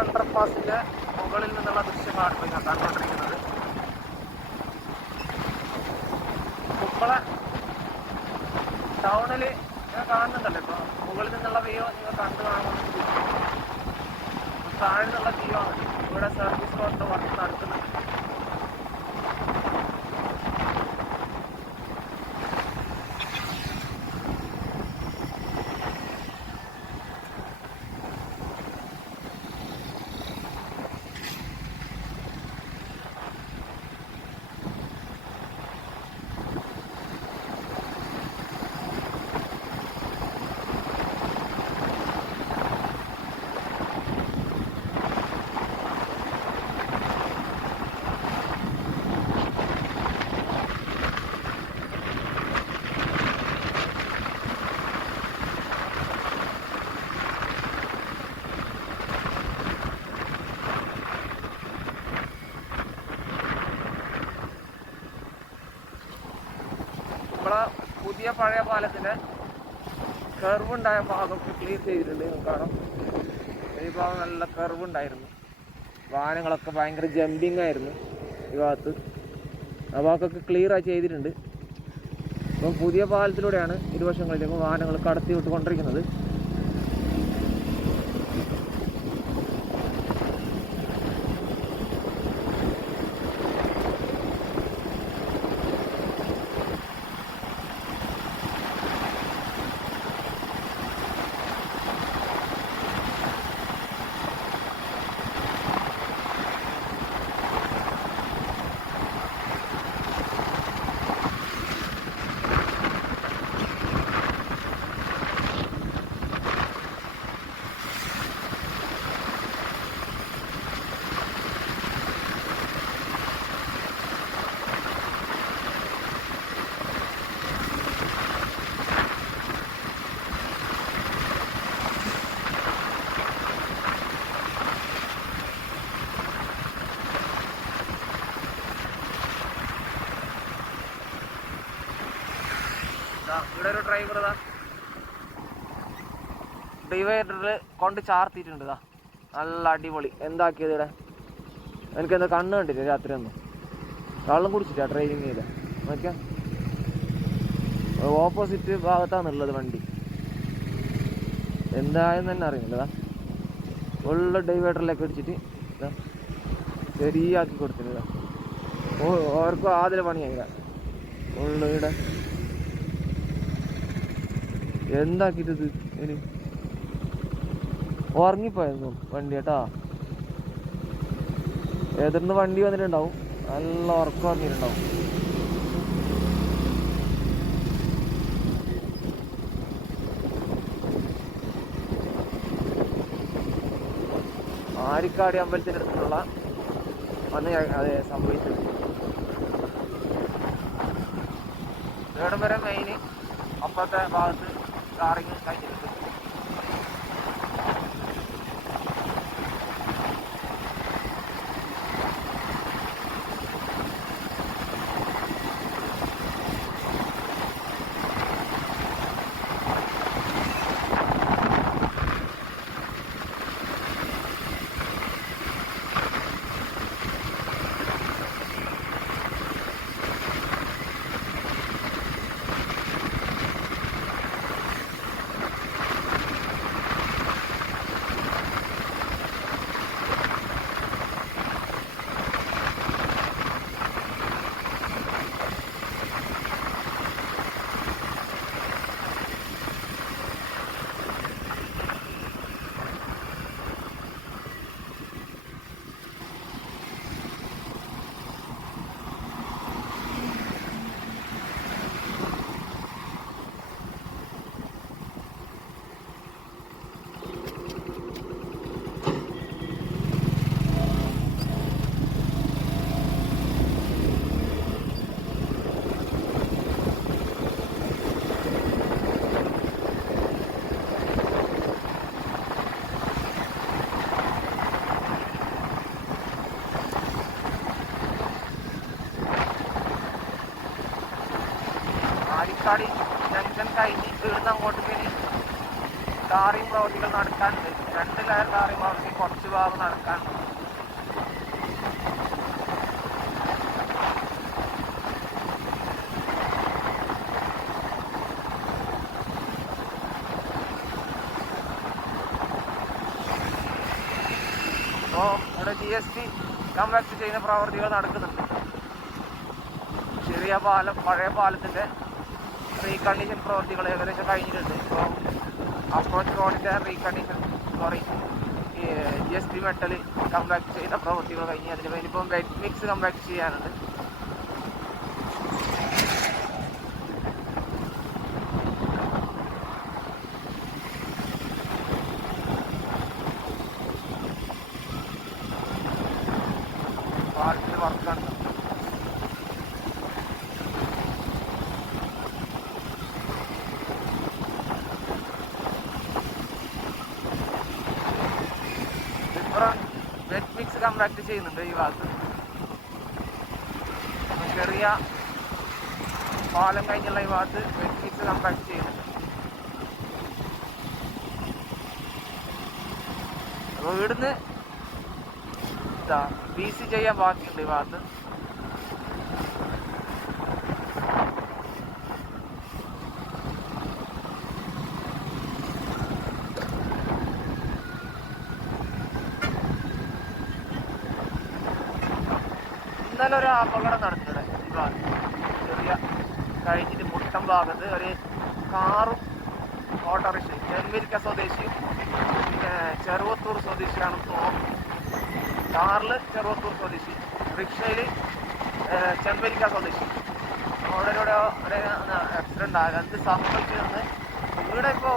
അണ്ടർപാസിന്റെ മുകളിൽ നിന്നുള്ള ദൃശ്യമാണ് ഞാൻ കണ്ടുകൊണ്ടിരിക്കുന്നത്. കുമ്പള ടൗണിൽ ഞാൻ കാണുന്നുണ്ടല്ലോ ഇപ്പൊ. മുകളിൽ നിന്നുള്ള വ്യൂ നിങ്ങൾ കണ്ടു കാണുമെന്ന് താഴെ നിന്നുള്ള വ്യൂ ആണ്. ഇവിടെ സർവീസ് റോഡിന്റെ വർക്ക് നടക്കുന്നുണ്ട് നമ്മളെ പുതിയ പഴയ പാലത്തിന്റെ കർവുണ്ടായ ഭാഗം ക്ലിയർ ചെയ്തിട്ടുണ്ട് നിങ്ങൾക്ക് കാണാം ഈ ഭാഗം നല്ല കർവുണ്ടായിരുന്നു. വാഹനങ്ങളൊക്കെ ഭയങ്കര ജമ്പിങ് ആയിരുന്നു ഈ ഭാഗത്ത്. ആ ഭാഗമൊക്കെ ക്ലിയർ ആയി ചെയ്തിട്ടുണ്ട്. അപ്പം പുതിയ പാലത്തിലൂടെയാണ് ഇരുവശങ്ങളിലേക്കും വാഹനങ്ങൾ കടത്തി വിട്ടുകൊണ്ടിരിക്കുന്നത് ഇവിടെ ഒരു ഡ്രൈവർ ഇതാ. ഡിവൈഡറിൽ കൊണ്ട് ചാർത്തിയിട്ടുണ്ട് ഇതാ. നല്ല അടിപൊളി. എന്താക്കിയത് ഇവിടെ? എനിക്ക് എന്താ കണ്ണ് കണ്ടില്ല രാത്രി ഒന്നും? വെള്ളം കുടിച്ചിട്ടാ ഡ്രൈവിങ് ചെയ്ത. നോക്കിയാ. ഓപ്പോസിറ്റ് ഭാഗത്താണുള്ളത് വണ്ടി. എന്തായെന്ന് തന്നെ അറിയുന്നില്ല ഉള്ള ഡൈവേട്ടറിലേക്ക് അടിച്ചിട്ട് ശരിയാക്കി കൊടുത്തില്ല ഓ അവർക്കും ആദ്യം പണിയായി ഫുള്ള് ഇവിടെ എന്താക്കിട്ടത് ഇനി ഉറങ്ങിപ്പോയിരുന്നു വണ്ടി കേട്ടാ. എതിർന്ന് വണ്ടി വന്നിട്ടുണ്ടാവും. നല്ല ഉറക്കം വന്നിട്ടുണ്ടാവും. ആരിക്കാടി അമ്പലത്തിന്റെ അടുത്തുള്ള വന്ന് അതെ സംഭവിച്ചത്. ഇവിടം വരെ മെയിന് അപ്പുറത്തെ ഭാഗത്ത് കാറിങ് കഴിഞ്ഞിട്ടുണ്ട് ആരിക്കാടി ജംഗ്ഷൻ കഴിഞ്ഞ് ഇവിടുന്ന് അങ്ങോട്ട് പിന്നെ ടാറിംഗ് പ്രവൃത്തികൾ നടക്കാനുണ്ട് രണ്ട് ലയർ ടാറിംഗ് പ്രവൃത്തി കുറച്ച് ഭാഗം നടക്കാനുണ്ട് ചെയ്യുന്ന പ്രവർത്തികൾ നടക്കുന്നുണ്ട്. ചെറിയ പാലം പഴയ പാലത്തിന്റെ റീകണ്ടീഷൻ പ്രവർത്തികൾ ഏകദേശം കഴിഞ്ഞിട്ടുണ്ട്. ഇപ്പോൾ അപ്രോച്ച് റോഡിന്റെ recondition sorry G S T metal compact ചെയ്ത പ്രവർത്തികൾ കഴിഞ്ഞ് അതിന് വേണ്ടി ഇപ്പം വെറ്റ് മിക്സ് കംപാക്ട് ചെയ്യാനുണ്ട്. കമ്പാക്ട് ചെയ്യുന്നുണ്ട് ഈ ഭാഗത്ത് ചെറിയ പാലം കഴിഞ്ഞുള്ള ഈ ഭാഗത്ത് വെട്ടിച്ച് പ്രാക്ടീസ് ചെയ്യുന്നുണ്ട് അപ്പോൾ ഇവിടുന്ന് ബി സി ചെയ്യാൻ ബാക്കിയുണ്ട് ഈ ഭാഗത്ത് ഒരു അപകടം നടന്നത് ചെറിയ കഴിഞ്ഞിട്ട് മുട്ടം ഭാഗത്ത് ഒരു കാറും ഓട്ടോറിക്ഷയും നെന്മിരിക്ക സ്വദേശിയും പിന്നെ ചെറുവത്തൂർ സ്വദേശിയാണ് കാറിൽ ചെറുവത്തൂർ സ്വദേശി റിക്ഷയിൽ ചെമ്പരിക്ക സ്വദേശി. അവിടെ ഒരു ആക്സിഡന്റ് ആകാൻ എന്ത് സംഭവിച്ചതെന്ന് ഇവിടെ ഇപ്പോൾ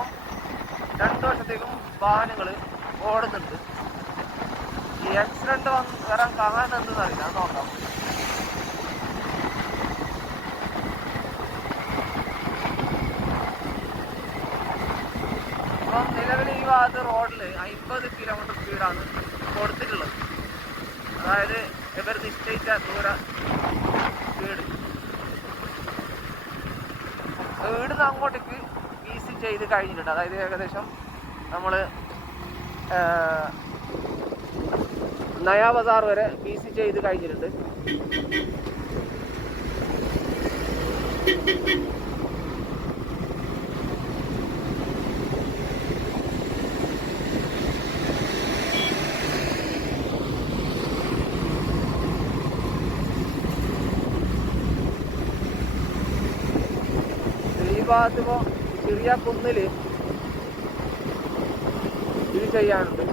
രണ്ടു വർഷത്തേക്കും വാഹനങ്ങൾ ഓടുന്നുണ്ട്. ഈ ആക്സിഡന്റ് വന്ന് വരാൻ എന്തെന്ന് അറിയില്ല. നോക്കാം. സ്പീഡാണ് കൊടുത്തിട്ടുള്ളത്. അതായത് ഇവർ നിശ്ചയിച്ച ദൂര വീട്. വീട് അങ്ങോട്ടേക്ക് ഈസി ചെയ്ത് കഴിഞ്ഞിട്ടുണ്ട്. അതായത് ഏകദേശം നമ്മൾ നയാ ബസാർ വരെ പി സി ചെയ്ത് കഴിഞ്ഞിട്ടുണ്ട് ഈ ഭാഗത്ത് ചെറിയ കുന്നിൽ ഇത് ചെയ്യാനുണ്ട്.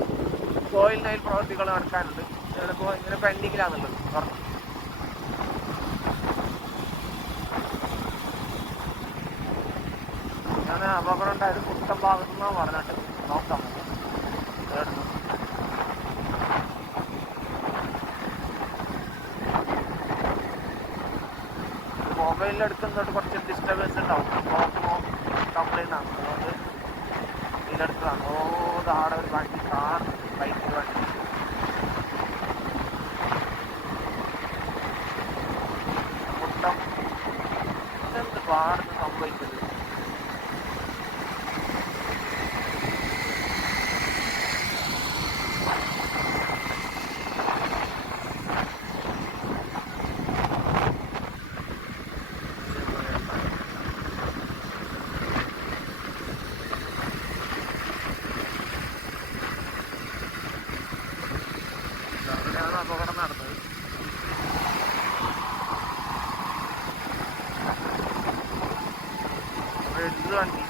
സോയിൽ നൈൽ പ്രവർത്തികൾ നടക്കാനുണ്ട്. ഞാനിപ്പോൾ ഇങ്ങനെ പെൻഡിങ്ങിലാണുള്ളത് പറഞ്ഞു ഞാൻ അപകടം ഉണ്ടായത് കുട്ടം ഭാഗത്തു നിന്നാണ് പറഞ്ഞിട്ട് നോക്കാം. മൊബൈലിലെടുക്കുന്നതോട്ട് കുറച്ച് ഡിസ്റ്റർബൻസ് ഉണ്ടാവും നോക്ക് കംപ്ലൈന്റ് ആണ് അതുകൊണ്ട് ഇതിലെടുത്തതാണ് ഓ താടെ ഒരു വണ്ടി കാർ ബൈക്കിൽ വണ്ടി കുട്ടം ഇതെന്ത് പാടുന്ന് സംഭവിച്ചത് അവിടെയാണ് അപകടം നടന്നത് റെഡ്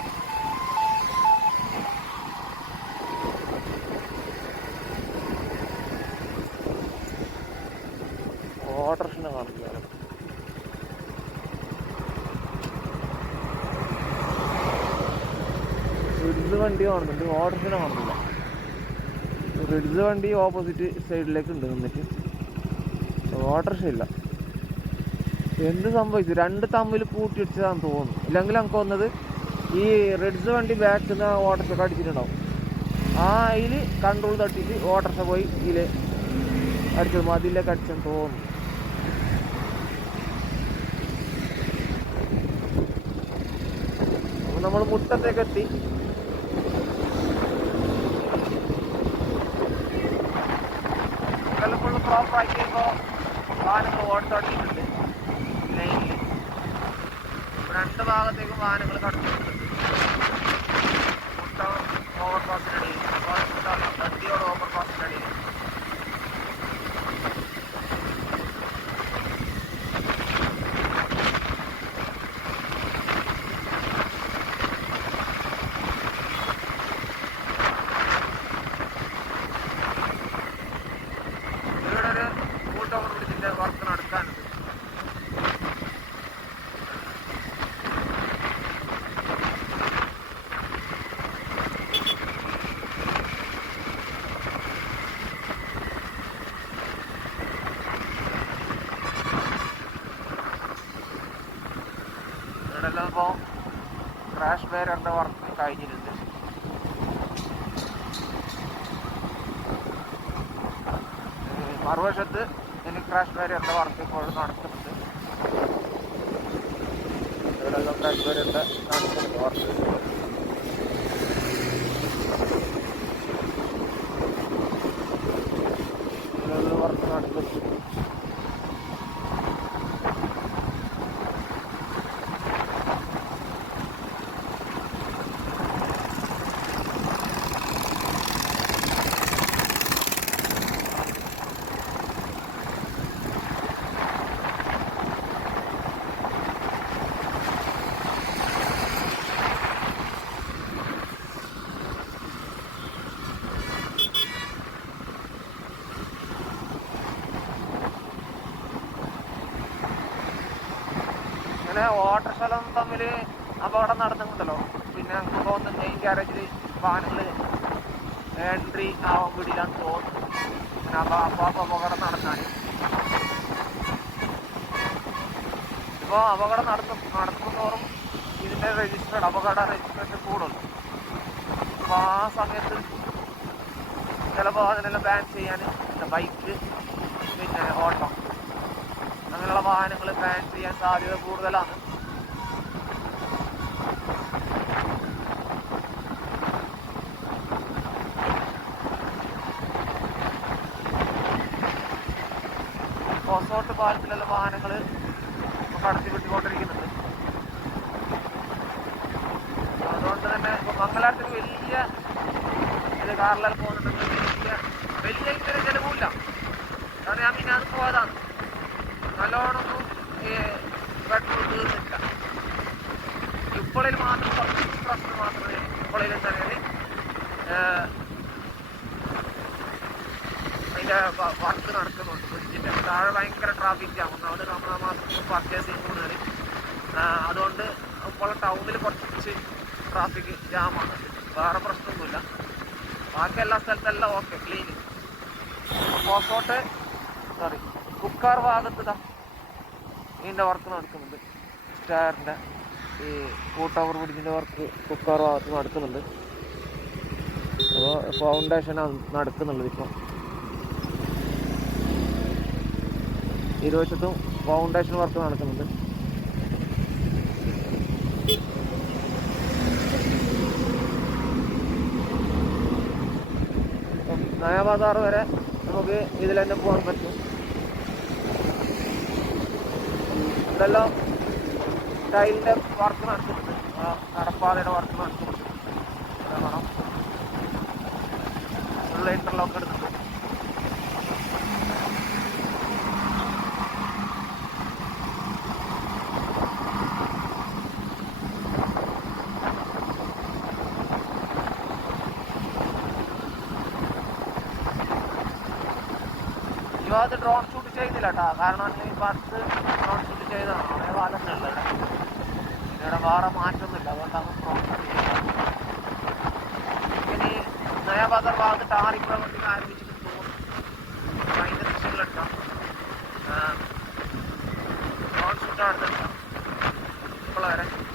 വണ്ടി കാണില്ല. റിഡ്സ് വണ്ടി കാണുന്നുണ്ട്. ഓട്ടർഷിനെ കാണുന്നില്ല റിഡ്സ് വണ്ടി ഓപ്പോസിറ്റ് സൈഡിലേക്ക് ഉണ്ട് നിന്നിട്ട്. ഓട്ടർഷ ഇല്ല എന്ത് സംഭവിച്ചു? രണ്ട് തമ്മിൽ കൂട്ടിയിടിച്ചതാണെന്ന് തോന്നുന്നു. ഇല്ലെങ്കിൽ നമുക്ക് വന്നത് ഈ റെഡ്സ് വണ്ടി ബാക്കിൽ നിന്ന് ഓട്ടർസൊക്കെ അടിച്ചിട്ടുണ്ടാവും. ആ അതിൽ കൺട്രോൾ തട്ടിയിട്ട് ഓട്ടർസ പോയി ഇതിൽ അടിച്ചത്. മതിലൊക്കെ അടിച്ചെന്ന് തോന്നുന്നു. നമ്മൾ മുറ്റത്തേക്ക് എത്തി. കല്ലപ്പുള്ള പ്രോപ്പറാക്കിയപ്പോൾ സാധനങ്ങൾ ഓട്ടം അടിച്ചിട്ടുണ്ട്. രണ്ട് ഭാഗത്തേക്കും വാഹനങ്ങൾ കടത്തിയിട്ടുണ്ട് മുട്ട ഓവർ പാസിനടിയിൽ വണ്ടിയോട് ഓവർ പാസിനടിയിൽ ഇവിടെ ഒരു കൂട്ടം പിടിച്ചിട്ട് വർക്ക് നടക്കാനുണ്ട് ഇവിടെല്ലാം ഇപ്പോൾ ക്രാഷ് ബാരറിന്റെ വർക്ക് കഴിഞ്ഞിട്ടുണ്ട് ഏഹ് മറുവശത്ത് ഇനി ക്രാഷ് ബാരിയറിന്റെ വർക്ക് ഇപ്പോഴും നടത്തുന്നുണ്ട് ഇവിടെ ക്രാഷ് ബാരിയറിന്റെ നടത്തുന്നുണ്ട് വർക്ക് ഓട്ടർസ്ഥലം തമ്മിൽ അപകടം നടന്നിട്ടുണ്ടല്ലോ. പിന്നെ നമുക്ക് തോന്നുന്നു മെയിൻ ഗ്യാരേജിൽ വാഹനങ്ങൾ എൻട്രി ആവാൻ വിടില്ലാന്ന് തോന്നുന്നു അപ്പൊ അപ്പോൾ അപ്പൊ അപകടം നടന്നാൽ ഇപ്പോൾ അപകടം നടന്നു നടത്തുന്നതോറും ഇതിന്റെ രജിസ്റ്റേഡ് അപകട രജിസ്ട്രേഷൻ കൂടുള്ളൂ അപ്പോൾ ആ സമയത്ത് ചിലപ്പോൾ അതിനെല്ലാം ബാൻ ചെയ്യാൻ ബൈക്ക് പിന്നെ ഓട്ടം. അങ്ങനെയുള്ള വാഹനങ്ങൾ ബാൻ ചെയ്യാൻ സാധ്യത കൂടുതലാണ്. ഹോസോട്ട് പാലത്തിലുള്ള വാഹനങ്ങൾ കടത്തി വിട്ടുകൊണ്ടിരിക്കുന്നുണ്ട്. അതുകൊണ്ട് തന്നെ മംഗലാപുരത്തിന് വലിയ കാറിലെല്ലാം പോകുന്നുണ്ടെങ്കിൽ വലിയ വലിയ ഇത്തരം ചെലവുമില്ല. കാരണം ഞാൻ പിന്നെ അത് പോയതാണ്. നല്ലോണമൊന്നും പെട്രോൾ തീർന്നില്ല ഇപ്പോഴിൽ മാത്രം കുറച്ച് പ്രശ്നം മാത്രമേ ഇപ്പോഴിൽ തന്നെ അതിന്റെ വർക്ക് നടക്കുന്നുണ്ട്. ബ്രിഡ്ജിന്റെ താഴെ ഭയങ്കര ട്രാഫിക് ജാം ഒന്നാമത് നമ്മളെ മാസം പർച്ചേസിങ് കൂടുതൽ അതുകൊണ്ട് ഇപ്പോൾ ടൗണിൽ കുറച്ച് ട്രാഫിക് ജാമാണ് വേറെ പ്രശ്നമൊന്നുമില്ല. ബാക്കി എല്ലാ സ്ഥലത്തെല്ലാം ഓക്കെ ക്ലീൻ ഹോസോട്ട് സോറി കുക്കാർ ഭാഗത്ത് ഇതാ ഇതിന്റെ വർക്ക് നടക്കുന്നുണ്ട്. സ്റ്റാറിന്റെ ഈ കൂട്ടോവർ ബ്രിഡ്ജിന്റെ വർക്ക് കുക്കാർ ഭാഗത്ത് നടക്കുന്നുണ്ട്. അപ്പോൾ ഫൗണ്ടേഷനാണ് നടക്കുന്നുള്ളത് ഇപ്പം. ഇരുവശത്തും ഫൗണ്ടേഷൻ വർക്ക് നടക്കുന്നുണ്ട്. നയാബാദാർ വരെ നമുക്ക് ഇതിൽ തന്നെ പോകാൻ പറ്റും. ഇതെല്ലാം ടൈലിന്റെ വർക്ക് നടത്തുന്നുണ്ട് നടപ്പാതയുടെ വർക്ക് നടത്തുന്നുണ്ട് കാണാം ഉള്ള ഇന്റർലോക്ക് ഭാഗത്ത് ഡ്രോൺ ഷൂട്ട് ചെയ്യുന്നില്ല കേട്ടോ കാരണം ഈ ഷൂട്ട് ചെയ്തതാണ് അതേ ഭാഗത്തുള്ള ഇവിടെ ഇവിടെ വേറെ മാറ്റമൊന്നുമില്ല അതുകൊണ്ടാണ് ഇനി നയാബാദർ ഭാഗത്ത് ടാറി പ്രവർത്തി ആരംഭിച്ചിട്ട് തോന്നുന്നു അതിന്റെ ദൃശ്യങ്ങളെടുക്കാം ഷൂട്ട് നടന്നെടുക്കാം ഇപ്പോൾ വരെ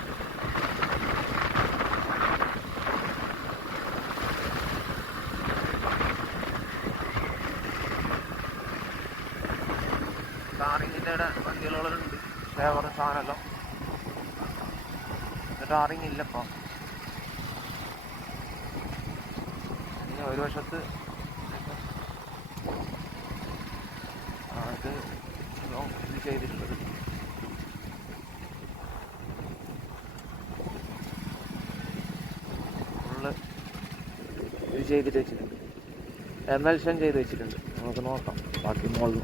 ടാറിങ് ഇല്ല ഇപ്പോൾ ഇനി ഒരു വശത്ത് അത് ഇത് ചെയ്തിട്ടുള്ളത്. ചെയ്തിട്ട് വെച്ചിട്ടുണ്ട്. എമൽഷൻ ചെയ്ത് വെച്ചിട്ടുണ്ട്. നമുക്ക് നോക്കാം. ബാക്കി മോളിൽ